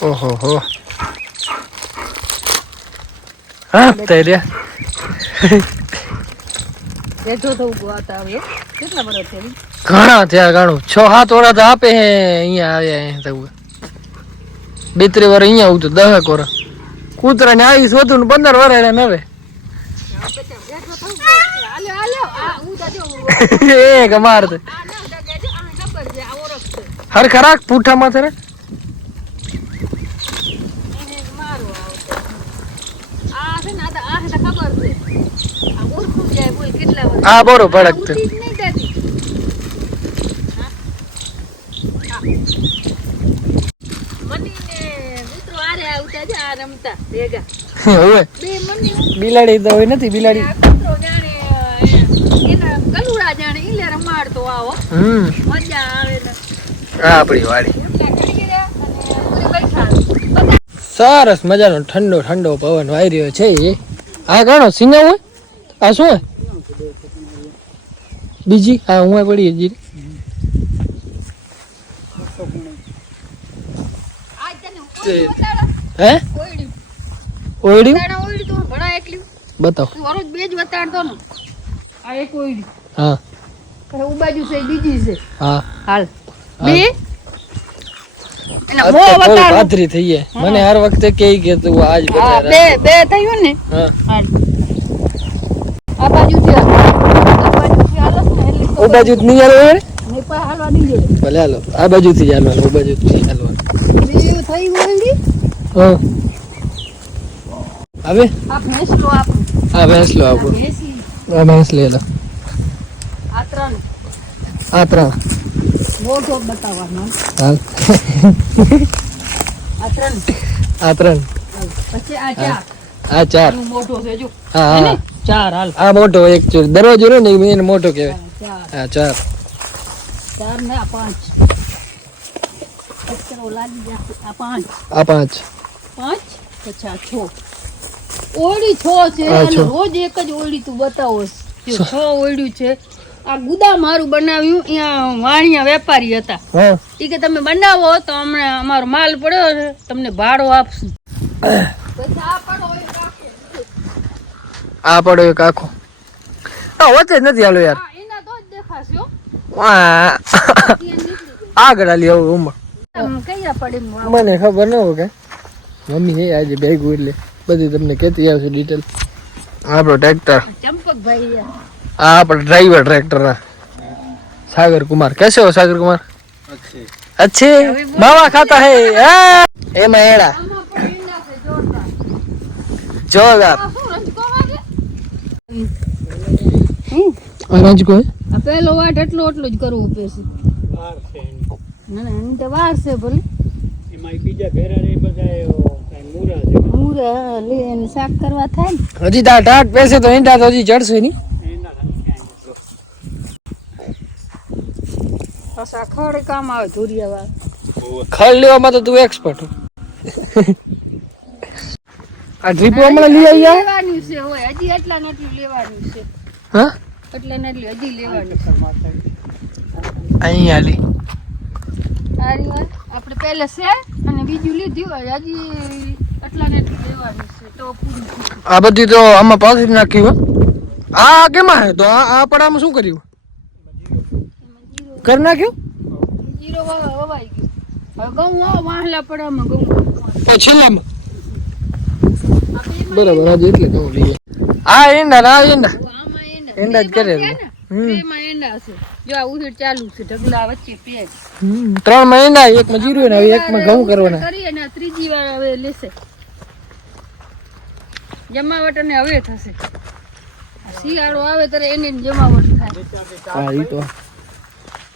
ઓહો હો હા તે થવું ગોતા કેટલા વર્ષ થયા? ઘણા થયા ઘણું. છ સાત વર્ષ તો આપે હે અહીંયા આવ્યા તો બે ત્રણ વાર અહીંયા આવું તો દહક વર્ષ કૂતરા ને આવી વધુ ને પંદર વર્ષ એને નવે હું જાજો એ આ છે આ આ ઓળખ હર ખરાક થરે બોલ કેટલા વર્ષ હા બોરો ભડક બિલાડી તો નથી બિલાડી જાણે રમાડતો આવો. મજા આવે ને. આપણી વાડી. સરસ મજાનો ઠંડો ઠંડો પવન વાઈ રહ્યો છે આ ઘણો સિંગા હોય? આ શું હોય? બીજી હા હું પડી હજી આ તને હે? ઓયડી બતાવ. તું બે જ બતાડતો ને. આ એક ઓયડી હા. અને ઉ છે બીજી છે. હા. હાલ. બે? પાથરી થઈ જાય મને હર વખતે કે કે તું આજ બે બે થયું ને? હા. આ બાજુ થી આ બાજુ થી નહીં હાલો ભલે હાલો. આ બાજુથી થી હાલવાનું ઓ બાજુથી હાલવાનું. બે થઈ ઓયડી હા. હવે આ ભેંસલો આપણો આ ભેંસ લો આ આપો આ ભેંસ લે લો. આ આ ત્રણ મોટો બતાવવાનો. હાલ આ ત્રણ આ ત્રણ પછી આ ચાર. આ ચાર. મોટો છે જો. હા હા. ચાર હાલ. આ મોટો એક દરવાજો રહ્યો ને એને મોટો કહેવાય. હા ચાર. ચાર. ને આ પાંચ. આ પાંચ. આ પાંચ. પાંચ? પછી આ છ. ઓળી છ છે. રોજ એક જ ઓળી તું બતાવો. છ ઓળ્યું છે. આ ગુદા મારું બનાવ્યું. અહીંયા વાણિયા વેપારી હતા. એ કે તમે બનાવો તો અમને અમારો માલ પડ્યો છે તમને ભાડો આપશું. આ પડો એક આખો. આ વચ્ચે નથી હાલો યાર. આગળ હાલી આવું ઉમર. મને ખબર ન હોય કે મમ્મી આજે ભેગું એટલે બધી તમને કહેતી આવશે ડિટેલ આપણો ટ્રેક્ટર ચંપકભાઈ યાર. આ આપણો ડ્રાઈવર ટ્રેક્ટર ના सागर कुमार कैसे हो सागर कुमार अच्छे मामा खाता है आ, ए मेड़ा આમાં પણ ઈંડા છે જોરદાર. जोरदार આ શું રજકો વાગે? હમ. अरंज को है આ પહેલો વાટ એટલો એટલો જ કરવો પડશે ના ના એની તો વાર છે ભલે મૂરા લે એને શાક કરવા થાય ને હજી તાર ટાટ પેસે તો ઈંડા તો હજી ચડશે નહીં ખડે કામ આવે ધુરિયા ખડ લેવામાં તો તું એક્સપર્ટ આ ડ્રીપો હમણાં લઈ આવી લેવાની છે હોય હજી એટલા નથી લેવાનું છે. હા? એટલે ને એટલું હજી લેવાનું છે. અહીંયા લી. આપણે પહેલે છે અને બીજું લીધું હોય. હજી એટલા ને એટલું લેવાનું છે. તો પૂરું આ બધી તો આમાં પાછી નાખ્યું હો. આ કેમાં હે તો આ આ પડામાં શું કર્યું? કરી નાખ્યું? જીરો વાવા વવાઈ ગયું. હવે ઘઉં વાહલા પડામાં ઘઉં છેલ્લામાં? બરાબર આજે એટલે કહું લઈએ. આ ઈંડા ના આ ઈંડા આમાં એંડા એંડા જ કરે બેમાં છે ને? હમ. બેમાં એંડા છે જો આ ઉધેડ ચાલુ છે ઢગલા વચ્ચે પેજ. હમ, ત્રણમાં જીરું ને હવે એકમાં ઘઉં કરવાના. કરી અને આ ત્રીજી વાર હવે લેશે. જમાવટ અને હવે થશે. શિયાળો આવે ત્યારે એની જમાવટ થાય. હા ઈ તો.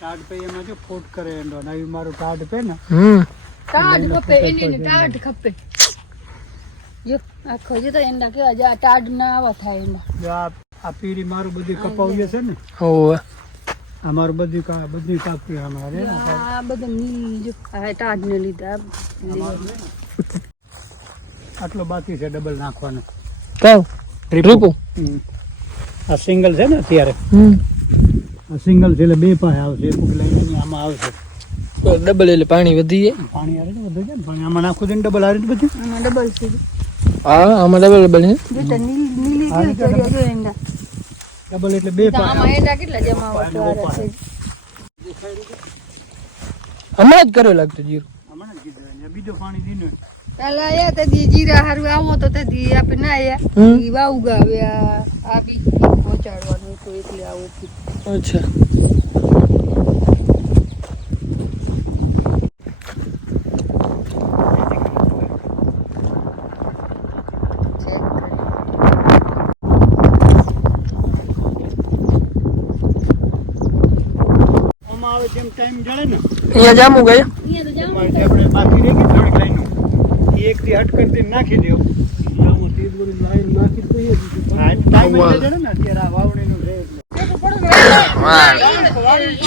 કાર્ડ પે એમાં જો ફોટ કરે એનો. નવી મારું કાર્ડ પે ને. હમ. ટાઢ ખપે એની ને ટાઢ ખપે. જો આખો જો તો એના કેવા જો આ ટાઢ ના આવા થાય એમાં. જો આ આ પીરી મારું બધી કપાવીએ છે ને. હોવે. આ મારું બધી કા બધી કાપી અમારે આ બધા ની જો આ ટાઢ ને લીધા. આ આટલો બાકી છે ડબલ નાખવાનો. ડ્રીપું હમ. આ સિંગલ છે ને અત્યારે. હમ. સિંગલ છે એટલે બે પાસે આવશે એક લઈને આમાં આવશે ડબલ એટલે પાણી વધી જાય? પાણી આવે તો વધે છે ને? પાણી આમાં નાખું દઈને ડબલ આવે બધું? આમાં ડબલ છે. હા આમાં ડબલ ડબલ છે. જો તો નીલી નીલી કેવી ચડ્યા જો એંડા. ડબલ એટલે બે તો પાસે આમાં એંડા કેટલા જમા છે. હમણાં જ કર્યો લાગતો જીરો. હમણાં જ કીધું. બીજું પાણી દીધું પેલા આયા તે દી જીરા હારું આવો તો તે દી આપણે ના આયા. ઈ વાવ ગાવે આ આ બી પહોંચાડવાનું તો એટલે આવું થયું. અચ્છા આમાં આવે જેમ ટાઈમ જળે ને અહીંયા જામું ગયા અહીંયા તો જામ એમાં જે આપણે બાકી રહી ગઈ થોડીક લાઈનો એ એકથી હટ કરી દઈને નાખી દો આમાં તેજ વળી લાઈન નાખી તો એ જ. હા, ટાઈમ એટલે જળે ને અત્યારે આ વાવણીનું છે એટલે.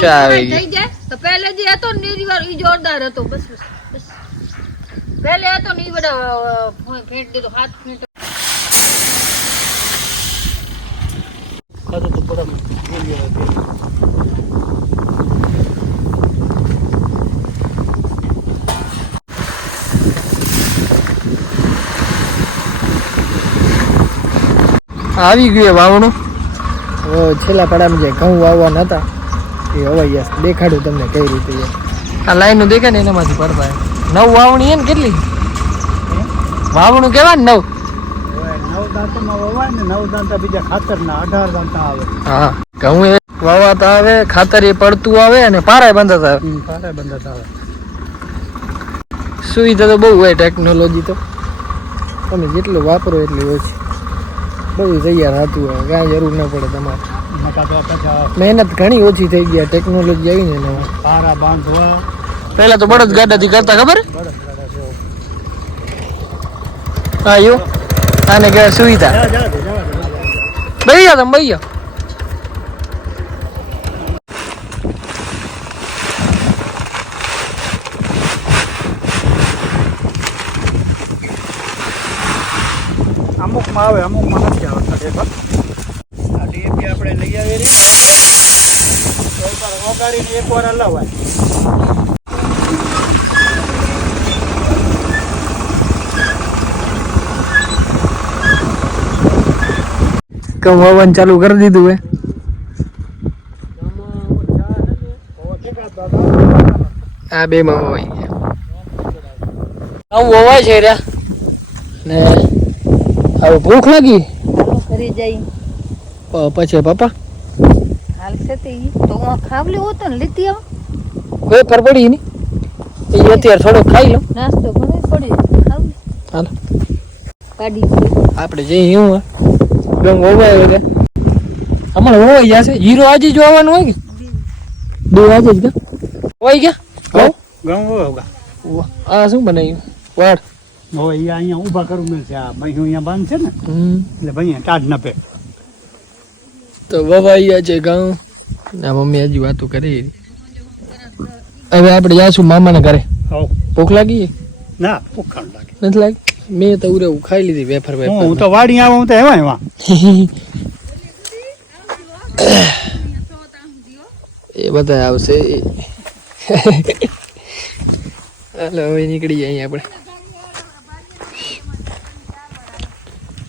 ચા આવી ગઈ થઈ જાય. તો પહેલે જે હતો ને નીરી વાર ઈ જોરદાર હતો. બસ બસ પહેલે હતો ને ઈ બધા ફેંટ દીધો હાથ ફેંટ ખાધું તો આવે આવી ગયું એ વાવણું? છેલ્લા પડામાં જે ઘઉં વાવવાના હતા. એ હવાઈ દેખાડું તમને કઈ રીતે આ લાઈનો દેખાય ને એનામાંથી પડતા નવ વાવણી છે ને કેટલી? વાવણું કેવા ને નવ? ઘઉં એ વાવાતા આવે ખાતર એ પડતું આવે અને પારા બંધાતા આવે. પારે બંધાતા આવે. સુવિધા તો બહુ હોય ટેકનોલોજી તો. તમે જેટલું વાપરો એટલી ઓછી. બધું તૈયાર હતું હોય કાંઈ જરૂર ન પડે તમારે. મહેનત ઘણી ઓછી થઈ ગયા ટેકનોલોજી આવી ને એમાં પારા બાંધવા. પહેલા તો બળદ ગાડાથી કરતા ખબર? હા યો આને કહેવાય સુવિધા. બઈ ગયા તમે ગયા અમુકમાં આવે અમુકમાં નથી આવતા આપણે લઈ આવીએ રે તો એકવાર હલાવાય. કમ ચાલુ કરી દીધું હે? આ બે માં હોય આમ વવાય છે રહ્યા ને હવે ભૂખ લાગી? કરી પ- પછી પપ્પા? હાલ છે તે તો હું ખાવલી હોતો ને લીધી આવ વેફર પડી ની એ અત્યારે થોડો ખાઈ લો. નાસ્તો ઘણો પડી. ખાવલી. હાલો. કાઢી આપણે જઈએ હું. ગમ વવાય એટલે હમણાં વવાઈ જશે જીરો આજે જ આવવાનું હોય કે? જ ગયા? વવાઈ ગયા ઘઉં વાહ, આ શું બનાવ્યું? વાડ હવે અહીંયા ઊભા કરું મેં છે. આ ભાઈ અહીંયા બાંધ છે ને એટલે ભાઈ ટાઢ ન પે તો વવાઈ ગયા છે ઘઉં. ના મમ્મી હજી વાતો કરી. હવે આપણે જાશું મામાના ઘરે. ભૂખ લાગી? ના ભૂખાણ લાગે. નથી લાગી? મેં તો ઉરે ખાઈ લીધી વેફર વેફર. હું તો વાડી આવું હું તો એવા એવા. એ બધા આવશે. હાલો હવે નીકળી જાય આપણે.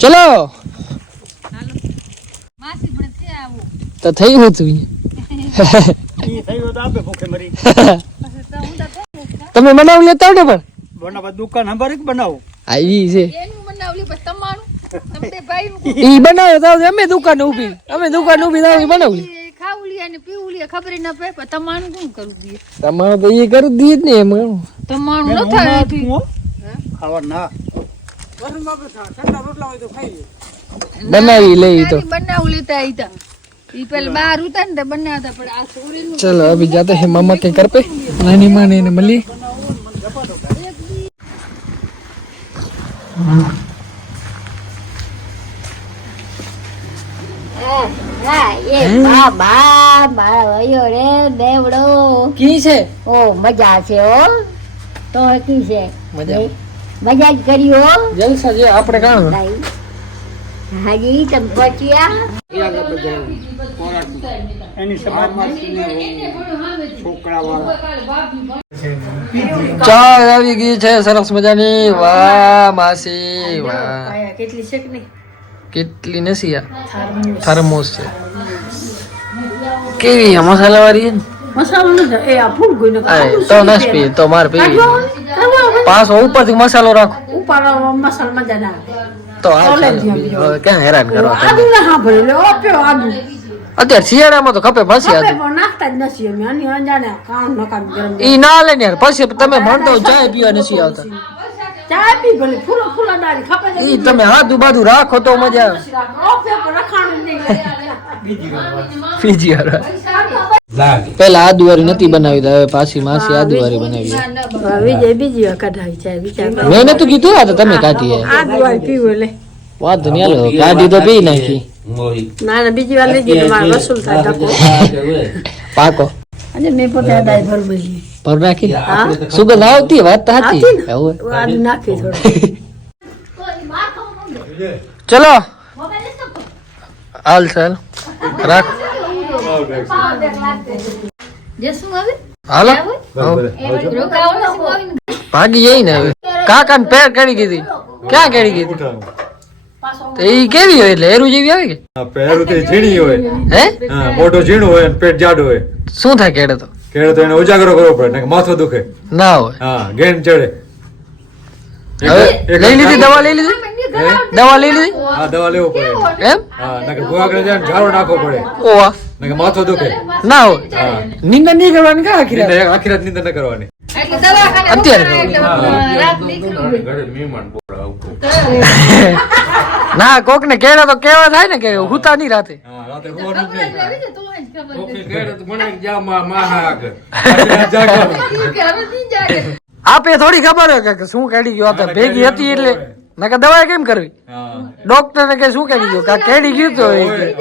ચલો માસી પણ છે આવું તો થઈ ગયું તું ઈ થયું તો આપે ભૂખે મરી. પછી તો હું તો કહું ને, તમે બનાવી લેતા આવડે પણ. બનાવવા દુકાન હંભારી બનાવું. આ છે. બનાવલી ઈ બનાવે તો અમે દુકાન ઊભી. અમે દુકાન ઊભી તો બનાવી એ ખાવલી અને પીવલી ખબર ન પે પણ તમારું શું કરું દઈએ તમારે તો એ કરી દઈએ ને એમ તમારું ન હું. થાય ના. હતું હો. ખાવા ના બનાવી લઈ તો. બનાવું લેતા આઈતા ઈ પેલા બહાર ઉતા ને તે બનાવતા પણ આ સોરીનું चलो अभी जाते हैं मामा के घर पे नानी माँ ने मली હા એ બા બા મારો વયો રે બેવડો की से ઓ મજા છે હો તો કી છે મજા. મજા જ કરી હો जलसा जे આપણે કામ નહીં હાજી તમે આવી ગઈ છે સરસ મજાની. વાહ માસી વાહ. કેટલી છે કેટલી નસી આ? થર્મોસ. છે. કેવી છે મસાલા વાળી છે નથી તો નસ પી તો માર પીવી. પાછો ઉપરથી મસાલો રાખો. મસાલો મજા ના આવે. તો હાલ ચાલ. હવે ક્યાં હેરાન કરવા આદુ ના સાંભળે લે ઓપ્યો આદુ. અત્યારે શિયાળામાં તો ખપે પછી નાખતા જ નથી અમે. આની અંજાને કામ નકામ ગરમ ઈ ના લે ને યાર. પછી તમે ભણતો ચાય પીવા નથી આવતા. ચા પી ભલે ફૂલો ફૂલા ડાળી ખપે તો ઈ તમે હાથું બાજુ રાખો તો મજા આવે. ઓપ્યો પણ રખાણું નહીં. બીજી વાર પેલા આ દુવારી નથી બનાવી તો હવે પાછી માસી આ દુવારી બનાવી. વિજય બીજી વિચાર મેં નતું કીધું આ તો તમે કાઢી આ દુવારી પીવો લે વાંધો નહીં હાલો કાઢી તો પી નાખી. ના ના બીજી વાર લઈ જઈએ મારે વસૂલ થાય પાકો. અને મેં પોતે અદાય ભર બોલી ભર નાખી? સુગંધ આવતી વાત તો સાચી હવે નાખી થોડું. ચલો. હાલ ચાલ. રાખ. ભાગી જઈ ને કાકા ને પેર કરી કીધી. ક્યાં કરી કીધી? તો ઈ કેવી હોય એટલે? એરું જેવી આવે કે? પહેરું તો ઝીણી હોય. હે? મોઢું ઝીણું હોય પેટ જાડું હોય. શું થાય કેડે તો? તો એને ઉજાગરો કરવો પડે માથું દુખે. ના હોય. હા ગેન ચડે. લઈ લીધી દવા લઈ લીધી? દવા લઈ લીધી? હા દવા લેવો પડે. એમ? હા નકર ગુવાગરે જાય ઝાડો નાખવો પડે. ઓ વાહ. નકર માથો દુખે. ના હોય નિંદા નહીં કરવાની કા આખી રાત? આખી રાત નિંદર ન કરવાની. અત્યારે ના કોક ને કેળે તો કેવા થાય ને કે હુતા નહીં રાતે. હા રાતે હુવાનું જ નહીં આપે થોડી ખબર હોય કે શું કાઢી ગયો હતો ભેગી હતી એટલે. નકર દવા કેમ કરવી? ડોક્ટર ને કે શું કેડી દીધું કા કેડી ગયું તો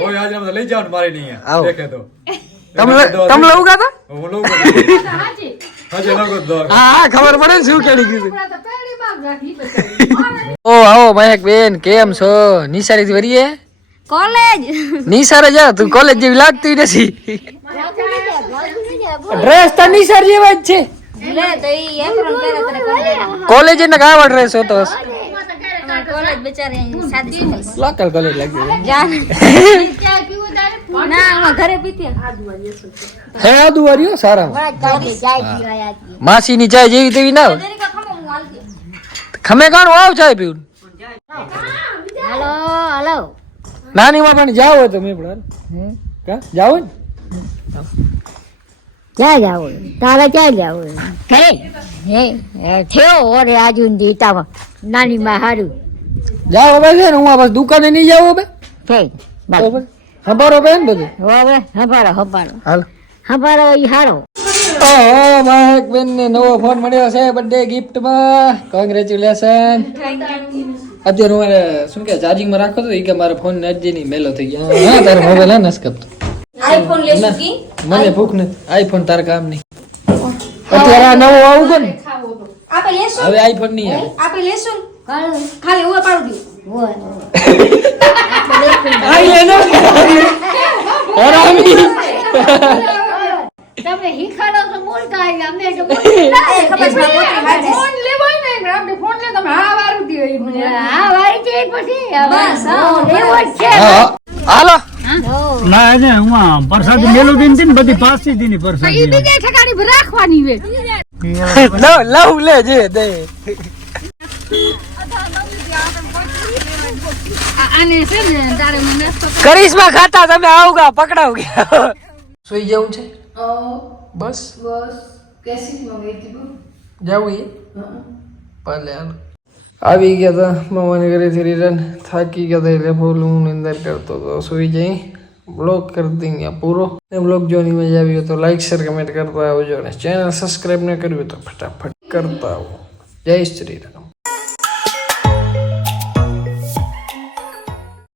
ઓય આજ અમે લઈ જાવ મારે નહીં આવો. દેખે તો. તમને તમે લઉં તા હું લઉં. હા ખબર પડે શું કેડી ગયું ઓ આવો મહેક બેન કેમ છો? નિશારી થી વરીએ? કોલેજ. નિશારે જા તું કોલેજ જેવી લાગતી નથી. ડ્રેસ તો નિશાર જેવા જ છે. કોલેજ એને કાવા ડ્રેસ હતો કોલેજ બચારે સાદી સાદી લોકલ કોલેજ લાગી જાન ના હું ઘરે પીતી હે આદુ વાળ્યો સારા માસી ની ચાય જેવી તેવી ના ખમે કાણું આવ ચાય પીવું? હાલો હાલો. નાની માં પણ જાવ તમે તો મેં પણ કા? જાવ ને? ક્યાં જાવ તારે ક્યાં જાવ હે થયો ઓરે આજુ દીતામાં નાની માં હારું. જાવ હવે છે ને હું બસ દુકાને નહીં જાઉં હવે. થઈ ને બધું? હવે હંભારો હંભારો. હાલ. હંભારો ઈ હારો. ઓહો મહેક બેન ને નવો ફોન મળ્યો છે બર્થડે ગિફ્ટમાં. કોંગ્રેચ્યુલેશન અત્યારે હું શું કે ચાર્જિંગમાં રાખો તો એ કે મારા ફોન ને અરજી નહીં મેલો થઈ ગયો. હા તારો મોબાઈલ નસ આઈફોન લેશું કી? મને ભૂખ નથી. આઈફોન તાર કામ નહીં અત્યારે આ નવો આવું કોણ આપણે લેશું? હવે આઈફોન નહીં આવે. આપણે લેશું? ખાલી ઉવા પાડું દઉં આઈ લેનો. હરામી. તમે હિખાડો તો બોલતા આવી અમે તો ખબર છે પોતે ફોન લેવાય ને આપણે ફોન લે તમે હા વારું દે હા વારી દે પછી. બસ, હા, એવો જ છે. હા. હાલો. ના ને હું આ મેલું દીન દીન બધી પાસી દીની પ્રસાદ ઈ બીજે ઠકાણી રાખવાની વે લવ લવ લે જે દે. કરિશ્મા ખાતા તમે આવગા પકડાવ ગયા. સુઈ જવું છે? બસ. જવું એ ભલે હાલો. આવી ગયા હતા મામાને ઘરેથી રિટર્ન, થાકી ગયા હતા એટલે ફૂલ હું નિંદર કરતો હતો સુઈ જઈ બ્લોગ કરી દઈએ પૂરો. ને બ્લોગ જોવાની મજા આવી તો લાઈક શેર કમેન્ટ કરતા આવજો અને ચેનલ સબસ્ક્રાઈબ ન કર્યું તો ફટાફટ કરતા આવો જય શ્રી રામ.